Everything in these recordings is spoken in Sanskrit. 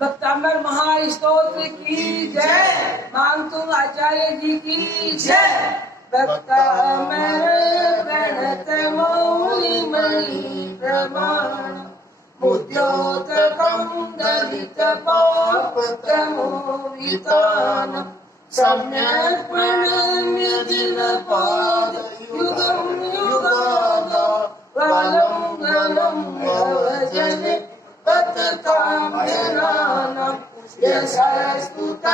भक्तांबर महास्तोत्र की जय, मानतुंग आचार्य जी की जय। भक्तांबर प्रणत मौलि मणि प्रमाण मुद्योतकं दलित पापतमोवितान सम्यक् प्रणम्य दिनपाद युगं युगादा वलं गलं भवजने तत्काम्यनानां यशस्तुत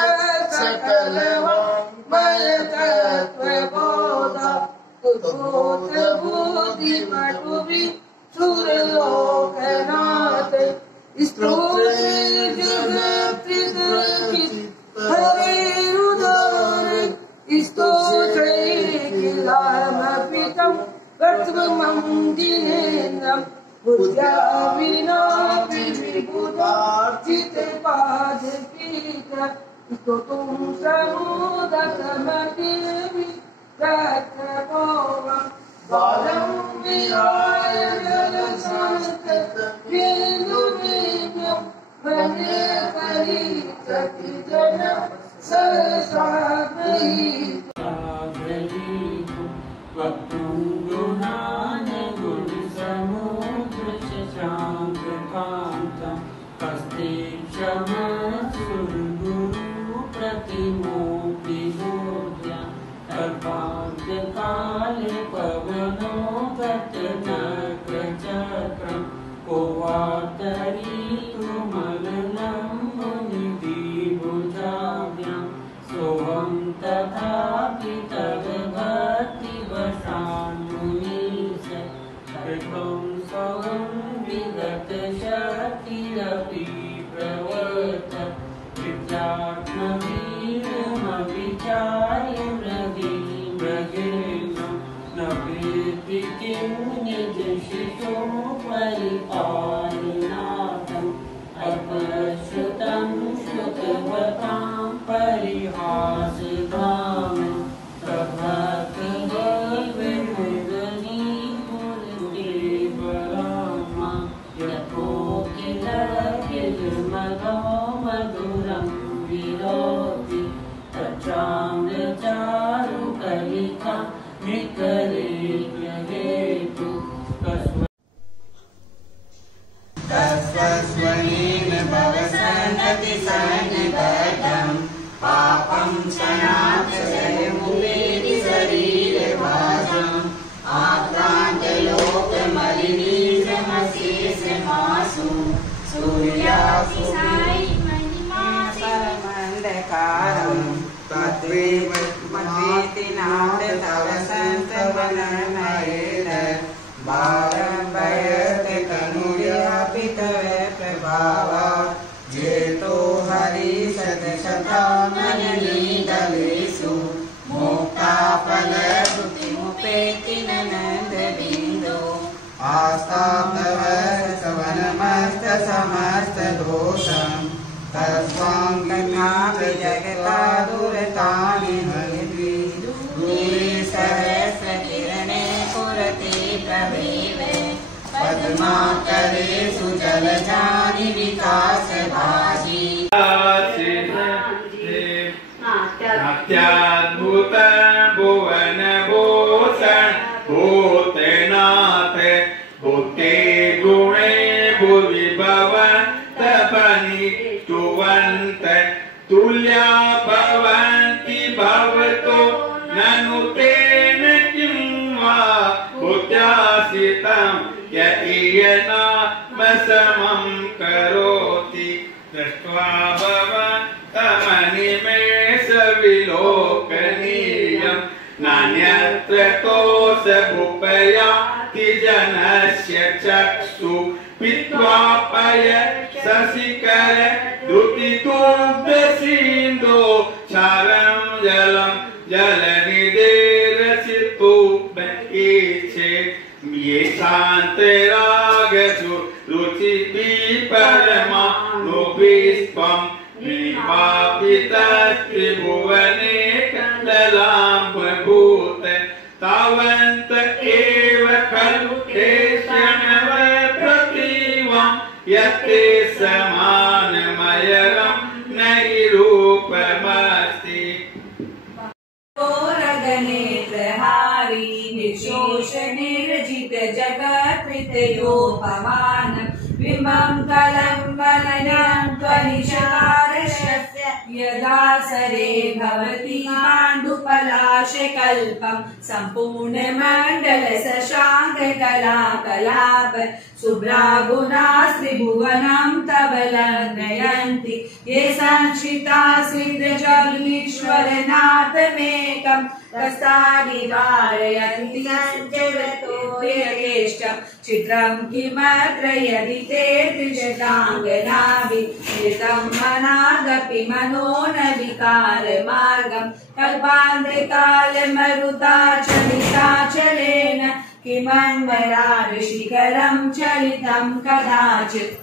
सकलवाङ्मयतत्त्वबोधा उद्भूत बुद्धिमटुभि सुरलोकनाथ स्तोत्रे जगत्रिदर्शित हरेरुदारे स्तोत्रे किलामपितं तत्त्वमन्दिरेन्द्रं बुद्ध्या विना विभुतार्चित पादपीठ स्तोतुं समुदकमतिर्वि तत्त्वभोगं बालं विहाय जलसंस्तबिन्दुमेघं वन्दे कलितटिजन सरसाग्रहीतं काले पवनो गतनक्रचक्रं कोवातरी तुमलनं मुनिदिभुजाभ्यां सोऽहं तथापि तद्भक्तिवशान्मुनीश कृतं स्वं विगतशक्तिरपि प्रवर्त विद्यात्मवीरमविचार्य निजशिशुं परिपालनार्थम् अपश्रुतं श्रुतवतां परिहासधामं प्रभक्तिर्विमुदनीकुरुदेवरामा यत्कोकिलकिलमदो मधुरं विरोधि तच्चान्द्रचारुकलिका तस्वस्वनेन भवसन्नतिसन्निबद्धं पापं क्षणाक्षयमुपेति शरीरभाजम् आक्रान्तलोकमलिनीशमशेषमासु सूर्यासु परमन्धकारं तद्वेति नामृतवसन्तवननयेन बारम्भयते तनुर्यापि तव प्रभावात् जेतो हरिशतशतामननीदलेषु मोक्षाफलश्रुतिमुपेति नन्दबिन्दो आस्ताप्तव सवनमस्तसमस्तदोषं तत्स्वाङ्गनापि जगता दुरतानि दूरे सहस्रकिरणे पुरते प्रवेव कर्माकरेषु जलजानि विकासभाजी नाट्याद्भुत भुवन भूषण भूतनाथ भूते गुणे भुवि भवन्त बनिष्ठुवन्त तुल्या भवन्ति भवतो ननु तेन किं वा भूत्यासितं य इयनाम समं करोति दृष्ट्वा भवन्तमनिमेष विलोकनीयम् नान्यत्र तोषभुपयाति जनस्य चक्षु पित्वापय शशिकर द्रुतिदुग्धसिन्धो क्षारं जलं जलनिधिरसितुपीच्छे ये शान्तरागसु रुचिभिः लोभिस्त्वं निपापितस्त्रिभुवने कन्दलाम्बभूत तावन्त एव खलु तेषणव प्रतिवं यत्ते समानमयरं नहि रूपमस्ति नेत्रहारी निर्शोष निर्जित जगत्कृतयोपमान बिम्बं कलम्बनयं त्वनिशारशस्य यदा सरे भवति पाण्डुपलाशकल्पं सम्पूर्णमण्डल शशाङ्ककलाकलाप शुभ्रागुणास्त्रिभुवनं तव लग्नयन्ति ये संश्रिता सिद्धजगदीश्वरनाथमेकं तस्तानिवारयन्ति जगतो यथेष्टं चित्रं किमत्र यदि ते त्रिशताङ्गनाभितं मनागपि मनो न विकारमार्गं कल्पान्धकालमरुताचलिताचलेन किमन्वराशिखरं चलितं कदाचित्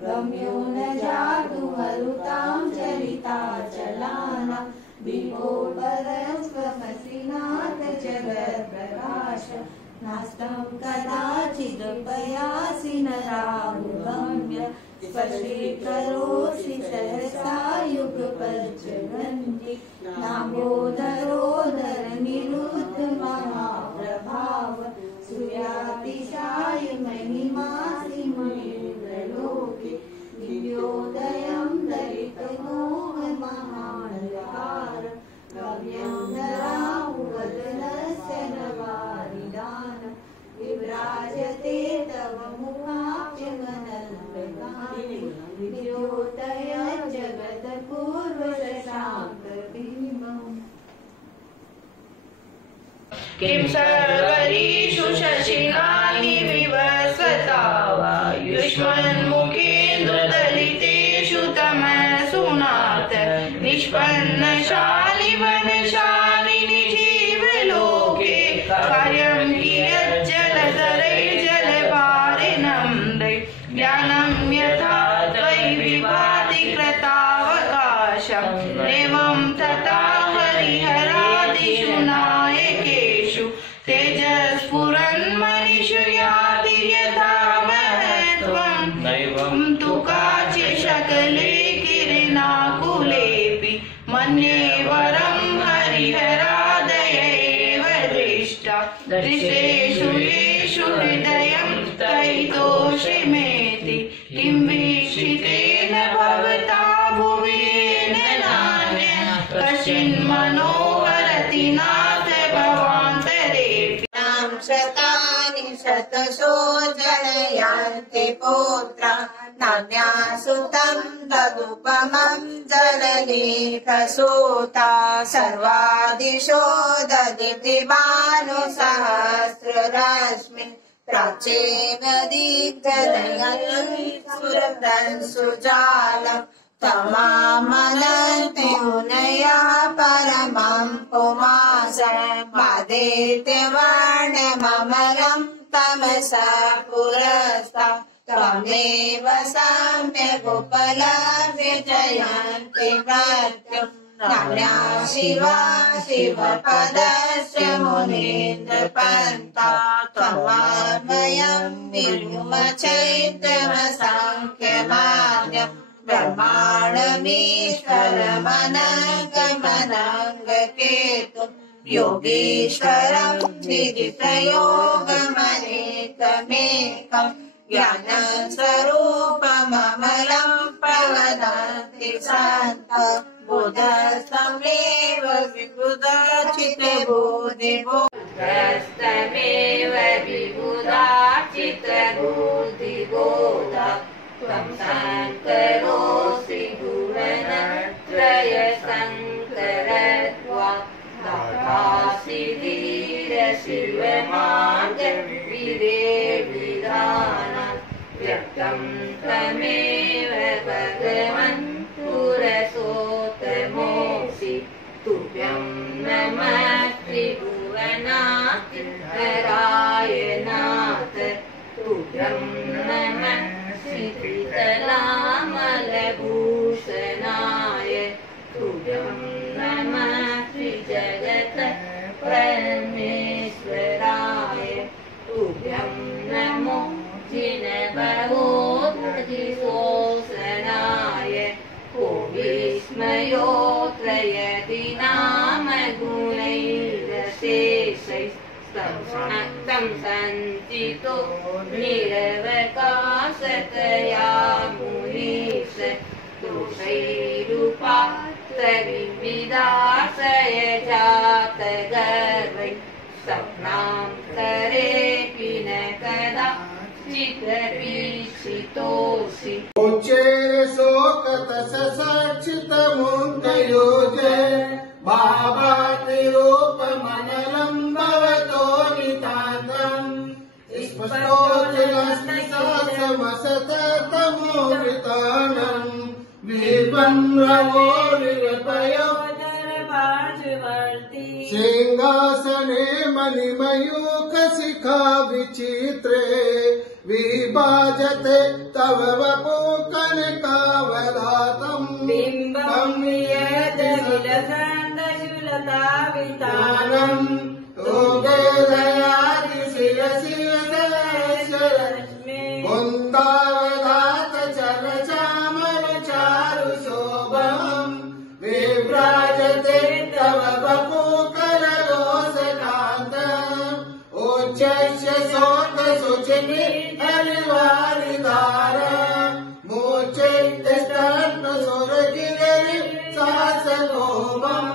गम्यो न जातु मरुतां चलिताचलानां विभोपरस्वमसिनाथ जगत्प्रकाश नास्तं कदाचिदुपयासि न राहुगम्य स्पर्शीकरोषि सहसा युगपज्जगन्ति नाम्बोदरोदर निरुद्ध महाप्रभाव सूर्यातिशाय महिमासि मुनीन्द्रलोके दिव्योदयं दलितमोह महानकार गम्यं धराहुवदनस्य नवारिदान विभ्राजते तव मुखाब्जमनल्पगानि विद्योदय जगत्पूर्वशशाङ्कबिम्बम् किं सर्वरीषु शशिनानि विवसता वा युष्मन्मुखेन्द्रदलितेषु तमसुनाथ निष्पन्नशालि वनशालिनि जीवलोके कार्यं कियज्जलधरैर्जलभारिणं ज्ञानं यथा त्वयि विभाति कृतावकाशं एवं तथा हरिहरादिषु नायकेषु तेजस्फुरन्मनिषु याति यथा महत्त्वं नैवं तु काचि शकले किरणाकुलेऽपि मन्ये वरं हरिहरादय एव दृष्टा दृष्टेषु येषु हृदयं तैतोषिमेति किं वीक्षितेन भवता भुवेन नान्यः कश्चिन्मनोहरति नाथ भवान्तरेऽपि शतानि शतशो जनयन्ति पुत्रा नान्यासुतं तदुपमं जननी प्रसूता सर्वादिशो ददिति भानुसहस्ररश्मि प्राचीन दिग्जनयन् स्फुरन् सुजालम् तमामलन्ति मुनया परमं पुमासमादित्यवर्णममलं तमसा पुरस्तात् त्वमेव सम्यगुपलभ्य जयन्ति मृत्युम् नान्या शिवा शिवपदस्य मुनीन्द्रपन्था त्वमन्वयम् विलुमचैत्यमसङ्ख्यमान्यम् ब्रह्माणमीश्वरमनङ्गमनङ्गकेतुम् योगीश्वरम् विधिप्रयोगमनेकमेकम् ज्ञानस्वरूपममलम् प्रवदन्ति सन्तः बुधस्तमेव विबुधाचितबुद्धिबोधस्तमेव विबुधाचितबुद्धिबोध त्वं शङ्करोऽसि भुवनत्रयशङ्करत्वा दातासि धीरशिवमार्गविधेर्विधान व्यक्तं त्वमेव भगवन् पुरसोत्तमोऽसि तुभ्यं नमः त्रिभुवनाथ नारायणाथ तुभ्यं नमः श्रीतलामलभूषणाय तुभ्यं नमः श्रीजगत् परमेश्वराय तुभ्यं नमो जिनबहोधरिशोषणाय को विस्मयोत्रयति नाम गुणैरशेषैस्तं सञ्चितो निरवकाशतया मुनीश दोषैरुपात्रविविधाशय जातगर्वै स्वप्नां करेऽपि न कदा चित्रवीक्षितोऽसि शोकतसचितमुण्डयोजे भावातिरूपमनलम् भवतो नितान्तम् स्पष्टोऽतिलस्मितासमसततमोऽमृतानम् विभम् रवो निरपयो सिंहासने मणिमयूखशिखा विचित्रे विभाजते तव वपु कनकावधातम् बिम्बम् यजविलसन्दशूलतावितानम् योगेदयादिशिरसि वृन्दावधात चलचामर चारु शोभम् विभ्राजते तव वपु करदोषकान्तम् उच्चस्य शोक शुचिनि हरिवारिधारा मोचैत्यस्तत्म सुरगिरि सासगोपम्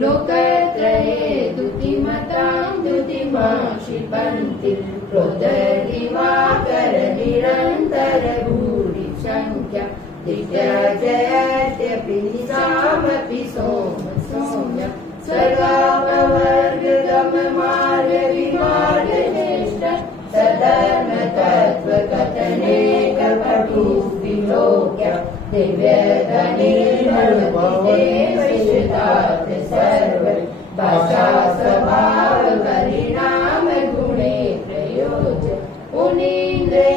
लोकत्रये दुतिमतां दुतिमां क्षिपन्ति प्रोदधिवाकरनिरन्तरभूरिसङ्ख्या दिव्यजयत्यपि निशामपि सौम्य सर्वापवर्गगममार्गविमार्गज्येष्ठ सधर्मतत्त्वकथने कपटुः विलोक्य दिव्यधनिर्मलदेवैषदात् सर्व भाषा स्वभाव परिणाम गुणे प्रयोज्य मुनीन्द्रे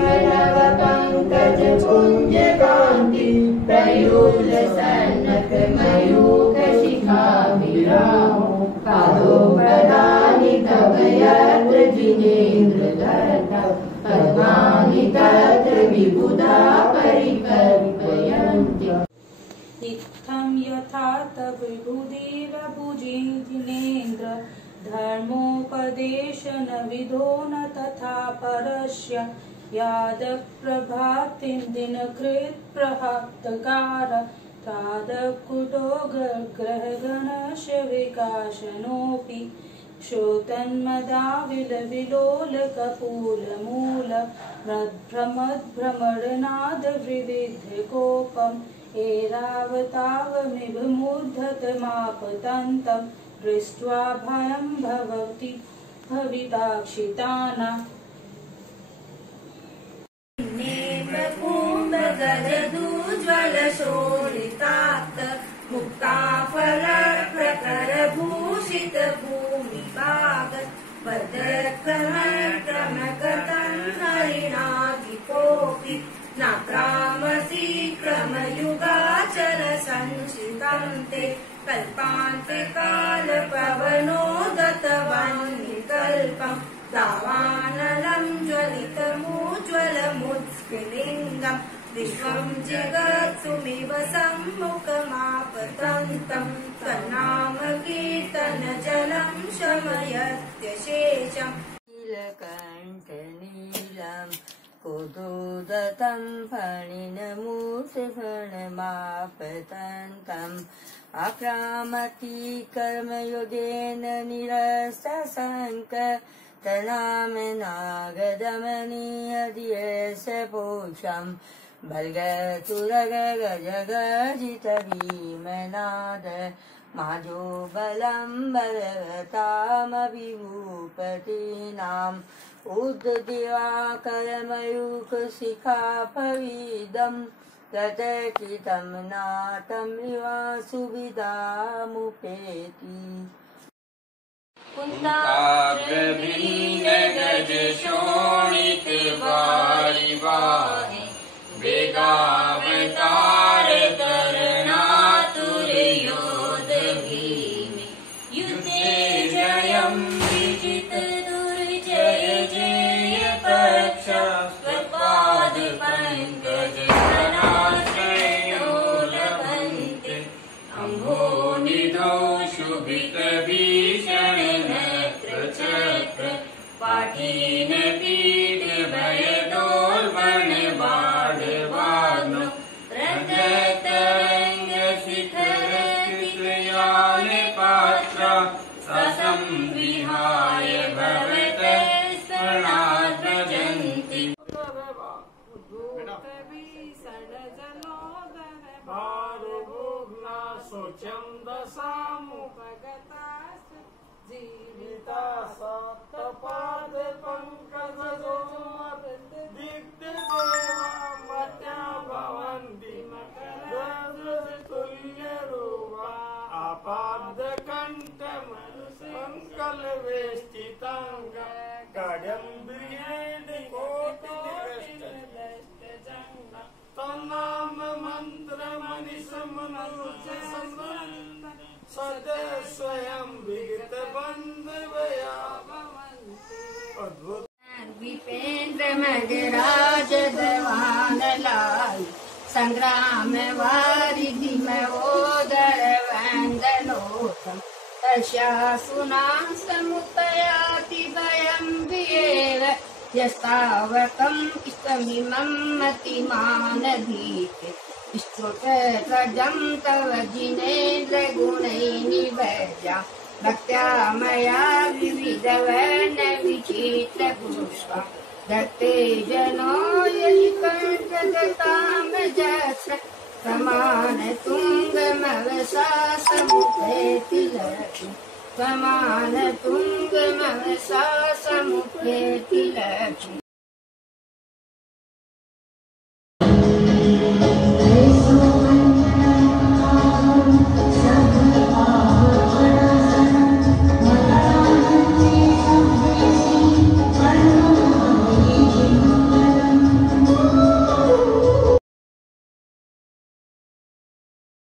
मनव पंकज पुंज कांति प्रयुल सन्नत मयूख शिखा विरामो पादो प्रदानि तव यत्र जिनेन्द्र दत्ता पद्मानि तत्र विबुधा परिकल्पयन् विबुधिरभुजिनेन्द्र धर्मोपदेशन विधो न तथा परस्य यादप्रभातिं दिनकृत् प्रहप्तकार तादकुटो ग्रहगणस्य विकाशनोऽपि क्षोतन्मदाविलविलोलकपूलमूल भ्रमद्भ्रमरनादविविधकोपम् एरावतावमिभमुद्धतमापतन्तं दृष्ट्वा भयं भवति भविताक्षितानाम् ज्वलशोणितात् मुक्ताफलप्रकरभूषित भूमिभाग वदक्रमक्रमगतं हरिणाधिपोऽपि न क्रामसि क्रमयुगाचल संश्रितं ते कल्पान्तिकालपवनो गतवान्निकल्पम् दावानलं ज्वलितमुज्ज्वलमुत्स्फुलिङ्गम् विश्वं जगत्सुमिव सम्मुखमापतन्तं तन्नाम कीर्तनजलं शमयत्यशेषम् नीलकण्ठनीलं कुदोदतं फणिनमूर्तिफणमापतन्तम् आक्रामति कर्मयोगेन निरस्तसङ्क तनामनागदमनीयधियस्य पोषम् बल्गतुरगजगजितभीमनाद माजो बलं बलवतामभिभूपतीनाम् उद्दिवाकरमयूखशिखापविदम् ततचितं नातं सुविधामुपेति कुन्ताग्रवीरगजशोणितवारिवाहे वेगावतारतरणातुरयोधभीमे युद्धे जयं विजितदुर्जय जय पक्ष स्वपादपङ्कजनाश्रयो लभन्ते अम्भोनिधौ शुभितभीषण नक्रचक्र पाठीन पीठभयदोर्बणबाणवाग्नो रङ्गतरङ्गशिखरचित्रयानपात्र ससंविहाय भवतः स्मरणाद्भजन्ति शोचं दशामुपगतास् जीविता सप्तपाद पंकजो दिग्देवा भवन्ति तुल्यरूपा आपाद्यकण्ठ मनुष्यङ्कलवेष्टिताङ्ग गाढं बृहेण कोटिनिवेष्टजङ्ग तन्नाम मन्त्रमनिशमनुज सदा स्वयं विगतबन्धवया अद्भुत विपेन्द्र मगराज दवानलाल संग्राम वारिधि मवोदर वन्दनोत्तम तस्यासुनां समुपयाति भयं विएव यस्तावकम् इष्टमिमं मतिमानधीते स्तुतध्वजं तव जिनेन्द्र गुणैर्निवर्जा भक्त्या मया विविधवर्ण विचित्रपुष्पा दत्ते जनो यदि कण्ठगताम्रजस्र समानतुङ्गमवसा समुपेति लक्ष्मी समानतुङ्गमवसा समुपेति लक्ष्मी